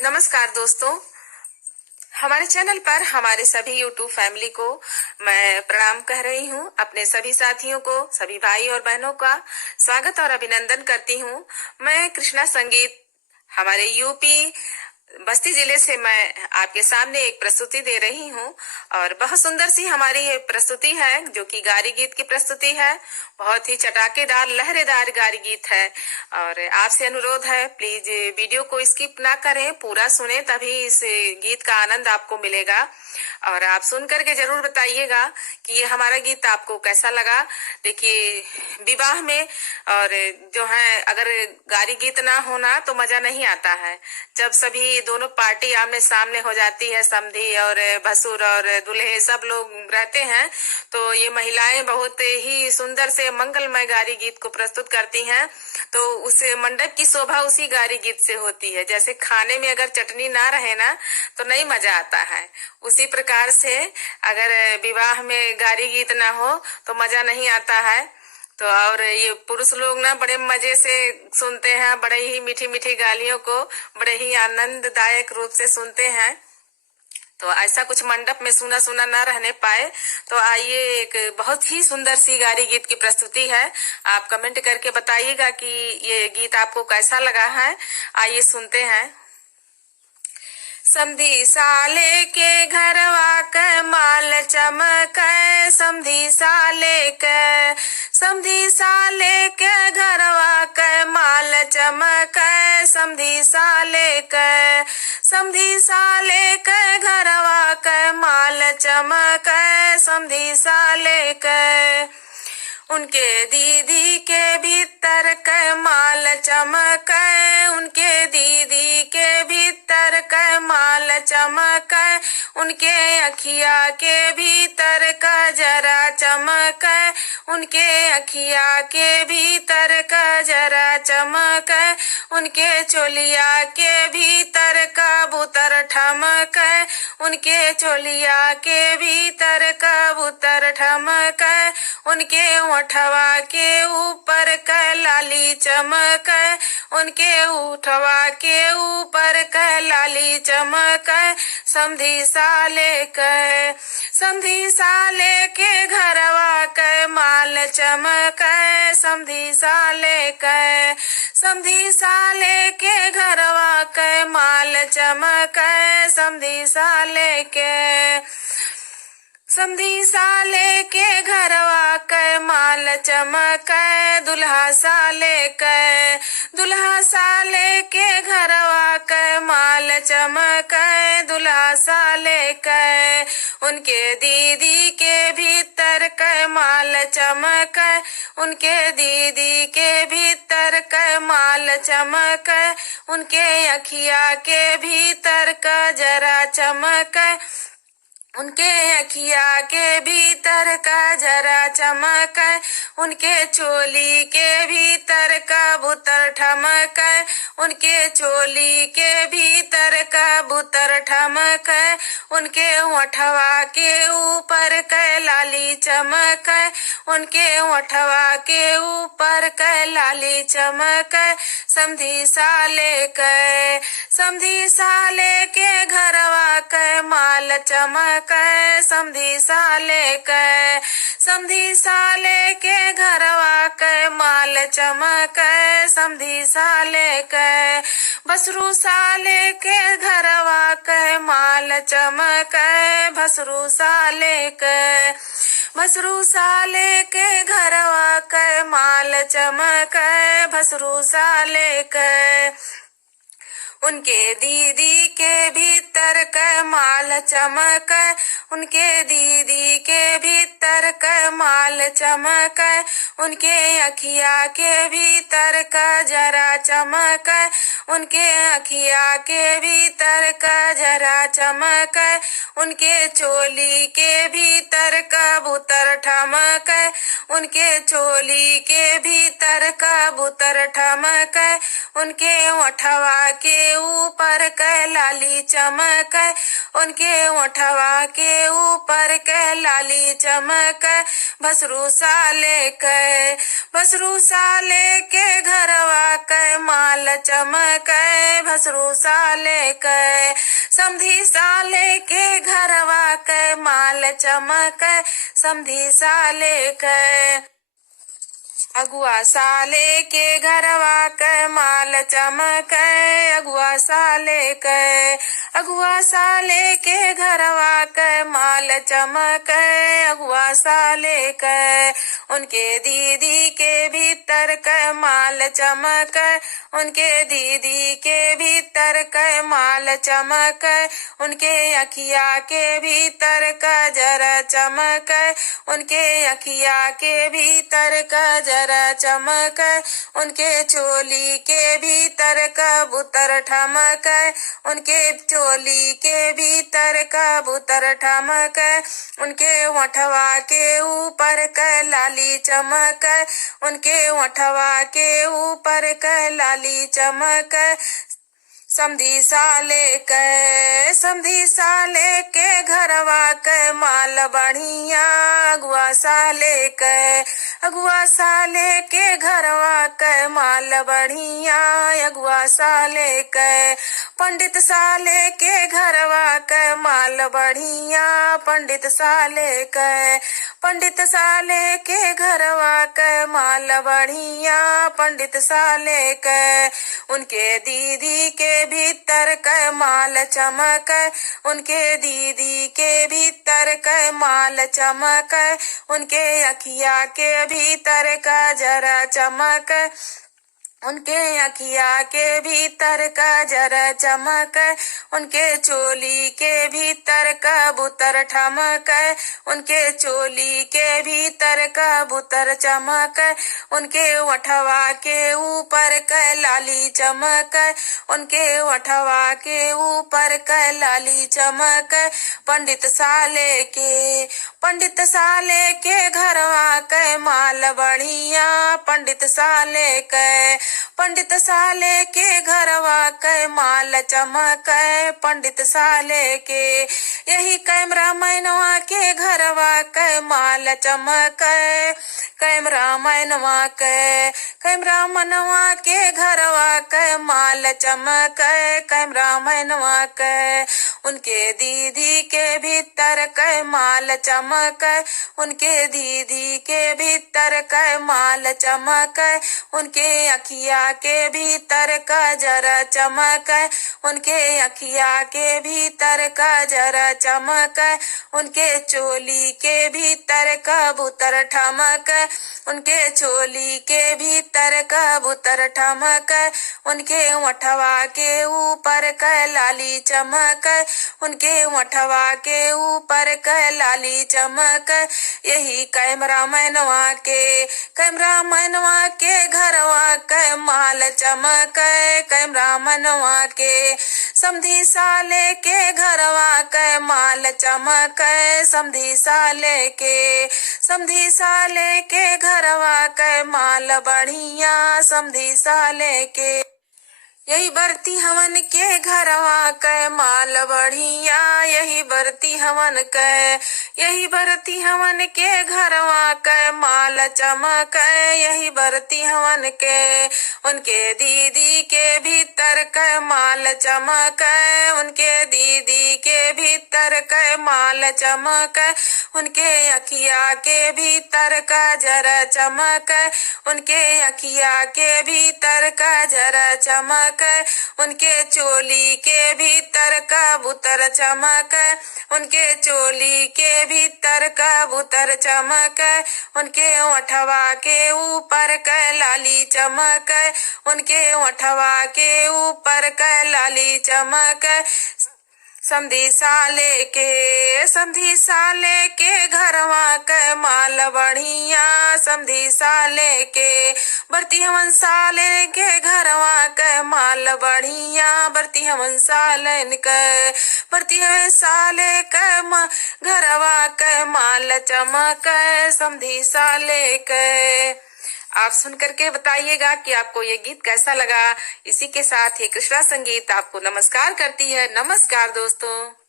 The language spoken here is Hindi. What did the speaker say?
नमस्कार दोस्तों, हमारे चैनल पर हमारे सभी यूट्यूब फैमिली को मैं प्रणाम कह रही हूँ। अपने सभी साथियों को, सभी भाई और बहनों का स्वागत और अभिनंदन करती हूँ। मैं कृष्णा संगीत हमारे यूपी बस्ती जिले से मैं आपके सामने एक प्रस्तुति दे रही हूँ और बहुत सुंदर सी हमारी ये प्रस्तुति है जो कि गारी गीत की प्रस्तुति है। बहुत ही चटाकेदार लहरेदार गारी गीत है और आपसे अनुरोध है प्लीज वीडियो को स्किप ना करें, पूरा सुने तभी इस गीत का आनंद आपको मिलेगा। और आप सुन करके जरूर बताइएगा कि ये हमारा गीत आपको कैसा लगा। देखिए, विवाह में और जो है अगर गारी गीत ना होना तो मजा नहीं आता है। जब सभी दोनों पार्टी आमने सामने हो जाती है, समधी और भसुर और दूल्हे सब लोग रहते हैं, तो ये महिलाएं बहुत ही सुंदर से मंगलमय गारी गीत को प्रस्तुत करती हैं। तो उस मंडप की शोभा उसी गारी गीत से होती है। जैसे खाने में अगर चटनी ना रहे ना तो नहीं मजा आता है, उसी प्रकार से अगर विवाह में गारी गीत ना हो तो मजा नहीं आता है। तो और ये पुरुष लोग ना बड़े मजे से सुनते हैं, बड़े ही मीठी मीठी गालियों को बड़े ही आनंददायक रूप से सुनते हैं। तो ऐसा कुछ मंडप में सुना सुना ना रहने पाए तो आइए, एक बहुत ही सुंदर सी गारी गीत की प्रस्तुति है। आप कमेंट करके बताइएगा कि ये गीत आपको कैसा लगा है। आइए सुनते हैं। समधी साले के घरवा क माल चमक, समधी साले के, समधी साले के घरवा क माल चमक, समधी साले के, समधी साले के घरवा क माल चमक, समधी साले के। उनके दीदी के भीतर क माल चमक, उनके दीदी के भीतर क माल चमक, उनके अखिया के भीतर का जरा चमक, उनके अखिया के भीतर का जरा चमक, उनके चोलिया के भीतर का बुतर ठमक, उनके चोलिया के भीतर का बुतर ठमक, उनके ओठवा के ऊपर का लाली चमक, उनके ओठवा के ऊपर का लाली चमक, समधी साले के, समधी साले के घरवा के माल चमक, समधी साले के, समधी साले के घरवा के माल चमक, समधी साले के, समधी साले के घरवा के माल चमक, दुल्हा साले के, दुल्हा साले के घरवा के माल चमक, दुल्हा साले के। उनके दीदी के भीतर के माल चमक, उनके दीदी के भीतर के माल चमक, उनके अखिया के भीतर का जरा चमक, उनके अखिया के भीतर का जरा चमक, उनके चोली के भीतर का बुतर ठमक, उनके चोली के भीतर का बुतर ठमक, उनके ओठवा के ऊपर का लाली चमक, उनके ओठवा के ऊपर का लाली चमक, समधी साले के, समधी साले के घरवा के माल चमक, समधी साले के, समधी साले के घरवा के माल चमक, समधी साले के। भसरू साले के घरवा के माल चमक, भसरू साले के, भसरू साले के घरवा के माल चमक, भसरू साले के। उनके दीदी के भीतर का माल चमक, उनके दीदी के भीतर का माल चमक, उनके अखिया के भीतर का जरा चमक, उनके अखिया के भीतर का जरा चमक, उनके चोली के भीतर का बुतर ठमक, उनके चोली के भीतर का बुतर ठमक, उनके ओठवा के ऊपर कै लाली चमक, उनके ओठवा के ऊपर कै लाली चमक। भसरू साले कै, भसरू साले के घरवा कै माल चमक, भसरू साले कै समधी साले के घरवा कै माल चमक, समधी साले कै अगुआ साले के घरवा कै माल चमक, अगुआ साले कै, अगुआ साले के घरवा कै माल चमक, अगुआ साले कै उनके दीदी के भीतर कै माल चमक, उनके दीदी के भीतर कै माल चमक, उनके अखिया के भीतर का जरा चमक, उनके अखिया के भीतर का जरा चमक, उनके चोली के भीतर कबूतर ठमक, उनके चोली के भीतर कबूतर ठमक, उनके ओठवा के ऊपर कै लाली चमक, उनके ओठवा के ऊपर कै लाली चमक। समधी साले कै, समधी साले के घरवा कै माल बढ़िया, अगुआ साले कै, अगुआ साले के घरवा कै माल बढ़िया, अगुआ साले कै पंडित साले के घरवा कै माल बढ़िया, पंडित साले कै, पंडित साले के घरवा कै माल बढ़िया, पंडित साले कै उनके दीदी के भीतर कै माल चमक, उनके दीदी के भीतर कै माल चमक, उनके अखिया के भीतर का जरा चमक, उनके अखिया के भीतर का जरा चमक, उनके चोली के भीतर कबूतर ठमक, उनके चोली के भीतर कबूतर चमक, उनके ओठवा के ऊपर कै लाली चमक, उनके ओठवा के ऊपर कै लाली चमक। पंडित साले के, पंडित साले के घरवा कै माल बढ़िया, पंडित साले कै, पंडित साले के घरवा कै माल चमक, पंडित साले के यही कैमरा मैनवा के घरवा कै माल चमक, कैमरा मैनवा कै, कैमरा मनवा के घरवा कै माल चमक, कैमरा मैनवा कै उनके दीदी के भीतर कै माल चमक, उनके दीदी के भीतर कै माल चमक, उनके अखिया के भीतर का जरा चमक, उनके अखिया के भीतर का जरा चमक, उनके चोली के भीतर कबूतर ठमक, उनके चोली के भीतर कबूतर ठमक, उनके ओठवा के ऊपर कै लाली चमक, उनके ओठवा के ऊपर कै लाली चमक। यही कैमरा मैनवा के, कैमरा मैनवा के घरवा कै माल चमक, कैमरा मनवा के समधी साले के घरवा कै माल चमक, समधी साले के, समधी साले के घरवा कै माल बढ़िया, समधी साले के यही बरती हवन के घरवा कै माल बढ़िया, यही बरती हवन कै, यही बरती हवन के घरवा कै माल चमक, यही बरती हवन के उनके दीदी के भीतर कै माल चमक, उनके दीदी के भीतर कै माल चमक, उनके अखिया के भीतर का जरा चमक, उनके अखिया के भीतर का जरा चमक, उनके चोली के भीतर कबूतर चमक, उनके चोली के भीतर कबूतर चमक, उनके ओठवा के ऊपर कै लाली चमक, उनके ओठवा के ऊपर कै लाली चमक। समधी साले के, समधी साले के घरवा कै माल बढ़िया, समधी साले के बरती हमन साले के घरवा कै माल बढ़िया, बरती हमन सालन कै, बरती हमें साले कै घरवा कै माल चमक, समधी साले कै आप सुन करके बताइएगा कि आपको ये गीत कैसा लगा। इसी के साथ ही कृष्णा संगीत आपको नमस्कार करती है। नमस्कार दोस्तों।